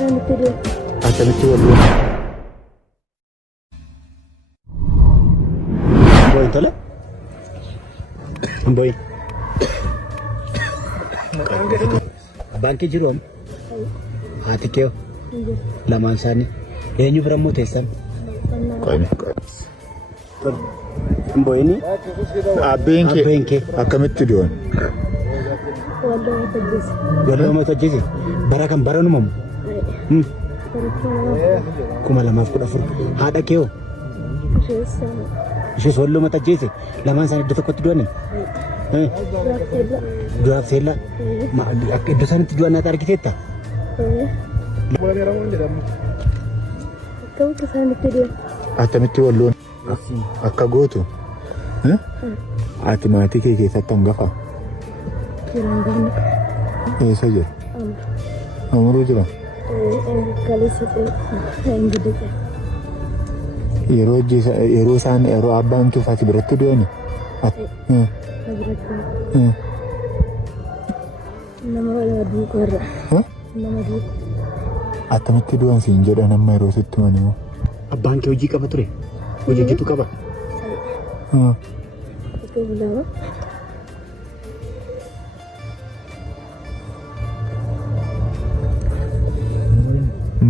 Akkamitti wallu boy tole boy banki jiru haati kee lamaan isaanii eenyu bira immoo teessan boyni abbeen kee akkamitti du'an waluma tajjisi bara kan baranumamu kuma lamaaf kudha afur haadha kee ishee waluma tajjisi lamaan isaanii iddoo tokkotti du'ani du'aaf seella akka iddoo isaanitti du'an naata argiteetta akkamitti walloon akka gootu ati maatii kee keessatti hangafa eessa jira amuruu jira yeroo isaan yeroo abbaan tuufaati biratti du'ani akkamitti du'an siin jedhan amma yeroo sitti manimoo abbaan kee hojii qaba ture hojjetu qaba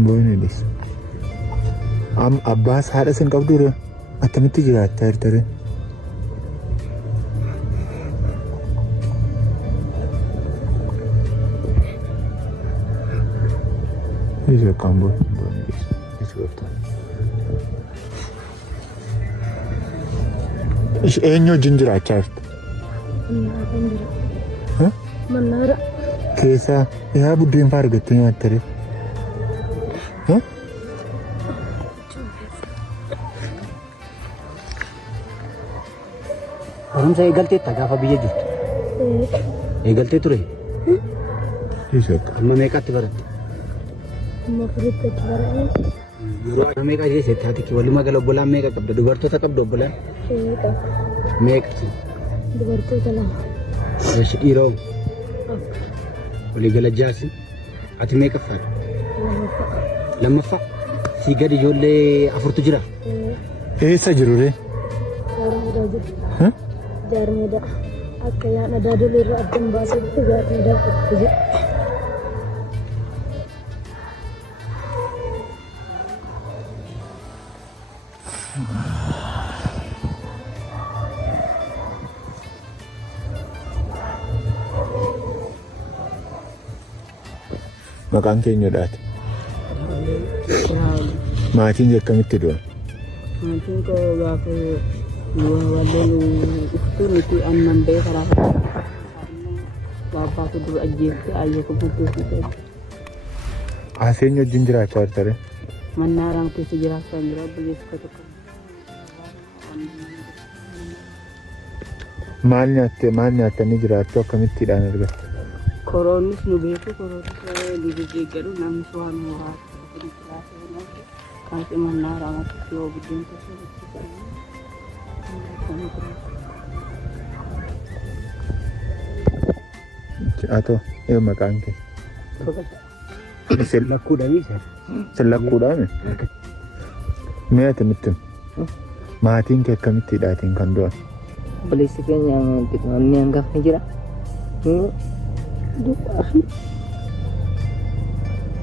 Bonelis. Abbas haadha sin qabdu dura akkamitti jiraachaa jirtare? Isa kan bonelis. Isa goota. Eenyu wajjin jiraachaa jirtu? Mannaara. Keessa yaa buddeen fa'aa argattee nyaattare? Barumsa eegalteetta gaafa biyya jirtu? Eegaltee ture? Amma meeqatti baratte? Amma firiitti barate. Yeroo meeqa keessatti haati kee walumaa gala obbolaan meeqa qabda? Dubartoota qabda obbolaan? Meeqatti? Dubartoota lama. Dhiiroo? Walii gala jaasi? Ati meeqaffaadha? Lammaffaa? Si gadi ijoollee afurtu jira? Eessa jiru ree? Jaarmeeda akka yaadna daadolii irraa addan baasetti jaarmeeda tokko jira. Maqaan keenyadhaati. Maatiin akkamitti du'an? Maatiin koo gaafa walloon iftuun itti annan bee karaa baabbaatu dura ajjeeftee ayyaaka buutuufi ta'e. Aseen wajjin jiraachaa jirtare? Mannaaraan keessa jiraachaa jira obboleessa tokko. Maal nyaattanii jiraattu akkamittiidhaan argatte? Koroonnis nu beeku koroonnis deeggaru namni waan mooraa kan mannaaraan akkasii yoo buddeen keessa Atau maqaan kee? Sillakkuudhaami? Mee ati nutti maatiin kee akkamittiidhaatiin kan du'an? Obboleessi keenya namni hangafni jira.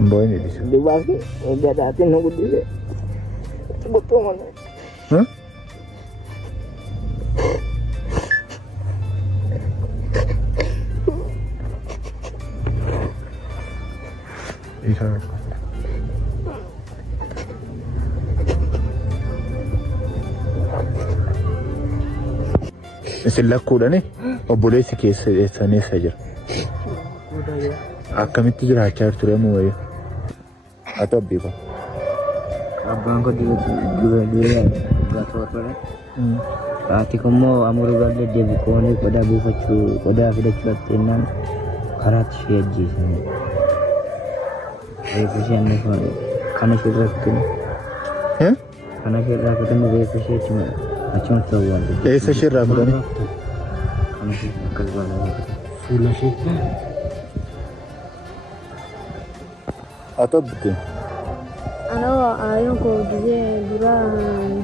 Boyni dhiisu. Dubaafi gadaatiin nu guddise. Gubboo mana. Isin lakkuudhani obboleessi keessa eessa jira? Akkamitti jiraachaa jirtu reemu wayya? Haa ta'u abbiifa. Abbaan koo dura gaafa ture. Haati koo immoo amuruu galee deebii qoonee qodaa buufachuu qodaa fidachuu dhatteenyaan karaatti ishee ajjeesanii. Reeffa ishee annifa kana ishee irraa fitanii. Kana ishee irraa fitanii reeffa ishee achuma ta'uu eessa ishee irraa fitanii? Kana ishee akkas baala. Fuula ishee. atabte Ano, yung ko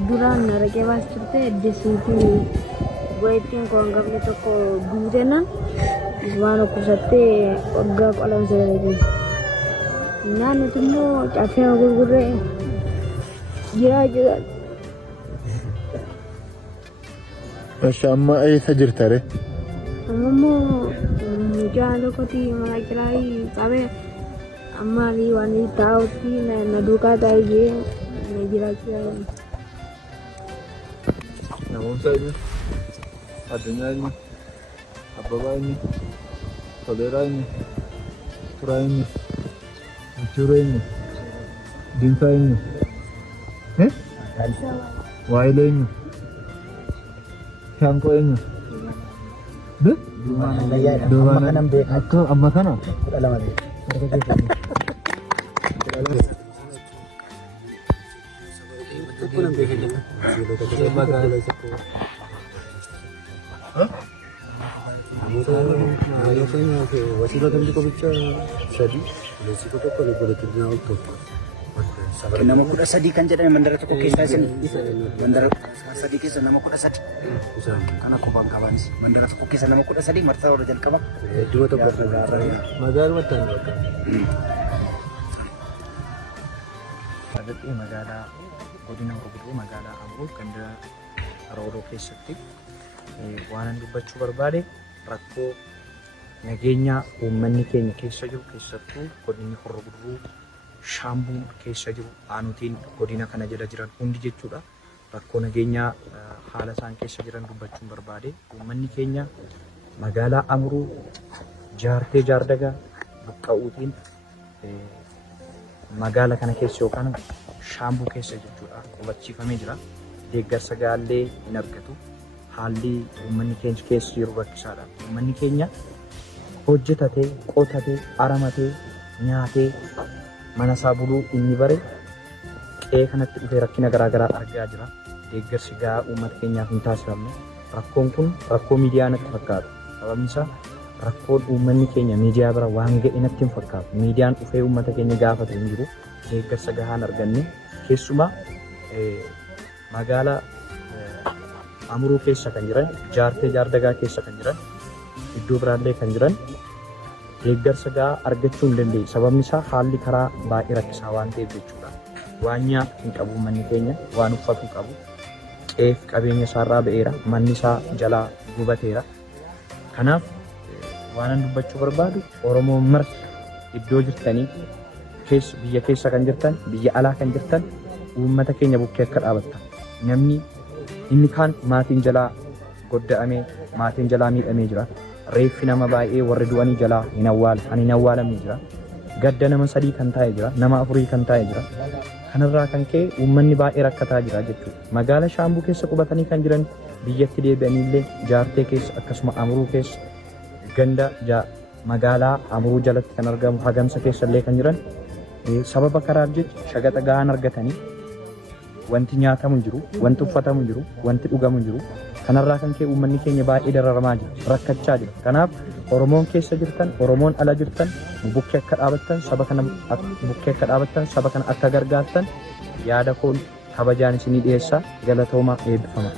duran narake bas turte desinti waiting ko anggap nito ko gudenan iswano ko sate wagga ko alam sa lagi nano tumo cafe gurgure jira amma ay sajirtare ammo jalo ko ti mga kirai sabe amma ni wani tauti na duka tayo na jira kira namun sa inyo adanya inyo ababa inyo tolera inyo tura inyo itsura inyo dinsa inyo waila inyo sangko inyo Dumanan ako amma kana Alamat. Nama kuda sadi kan jadi mandara tu kukis tasin. Mandara sadi kisah nama kuda sadi. Karena aku bang kawan mandara tu kukis nama kuda sadi marta orang jalan kabak. Dua tu berapa? Magar matan. Adatti magaalaa godina Gurguruu magaalaa Amruu ganda Rooroo keessatti waanan dubbachuu barbaade rakkoo nageenya uummanni keenya keessa jiru keessattuu godinni Gurguruu Shaambuu keessa jiru aanutiin godina kana jala jiran hundi jechuudha. Rakkoo nageenyaa haala isaan keessa jiran dubbachuun barbaade uummanni keenya magaalaa Amruu jaartee jaardagaa buqqa'uutiin magaala kana keessa yookaan Shaambuu keessa jechuudha qubachiifamee jira. Deeggarsa gaallee hin argatu. Haalli uummanni keenya keessa jiru rakkisaadha. Uummanni keenya hojjetatee, qotatee, aramatee, nyaatee mana isaa buluu inni bare qe'ee kanatti dhufee rakkina garaagaraa argaa jira. Deeggarsi gahaa uummata keenyaaf hin taasifamne. Rakkoon kun rakkoo miidiyaa natti fakkaata. Sababni isaa rakkoon uummanni keenya miidiyaa bira waan ga'e natti hin fakkaatu. Miidiyaan dhufee uummata keenya gaafatu hin jiru. Deeggarsa gahaa hin arganne. Keessumaa magaalaa Amruu keessa kan jiran, jaartee jaardagaa keessa kan jiran, iddoo biraallee kan jiran deeggarsa gahaa argachuu hin dandeenye. Sababni isaa haalli karaa baay'ee rakkisaa waan ta'eef jechuudha. Waan nyaatu hin qabu uummanni keenya, waan uffatu qabu. Qe'ee fi qabeenya isaarraa ba'eera, manni isaa jalaa gubateera. Kanaaf waanan dubbachuu barbaadu Oromoon marti iddoo jirtanii biyya keessa kan jirtan, biyya alaa kan jirtan uummata keenya bukkee akka dhaabattan. Namni inni kaan maatiin jalaa godda'amee, maatiin jalaa miidhamee jira. Reeffi nama baay'ee warri du'anii jalaa hin awwaalamne jira. Gadda nama 3 kan taa'e jira, nama 4 kan taa'e jira. Kanarraa kan ka'e uummanni baay'ee rakkataa jira jechuudha. Magaala Shaambuu keessa qubatanii kan jiran biyyatti deebi'aniillee jaartee keessa akkasuma Amruu keessa ganda magaalaa Amruu jalatti kan argamu Hagamsa keessallee kan jiran sababa karaaf jecha shagaxa gahaan argatanii wanti nyaatamu jiru, wanti uffatamu jiru, wanti dhugamu jiru. Kanarraa kan ka'e uummanni keenya baay'ee dararamaa jira, rakkachaa jira. Kanaaf Oromoon keessa jirtan, Oromoon ala jirtan bukkee akka dhaabattan, saba kana bukkee akka dhaabattan, saba kana akka gargaartan yaada koon kabajaan isinii dhiyeessaa. Galatoomaa, eebbifama.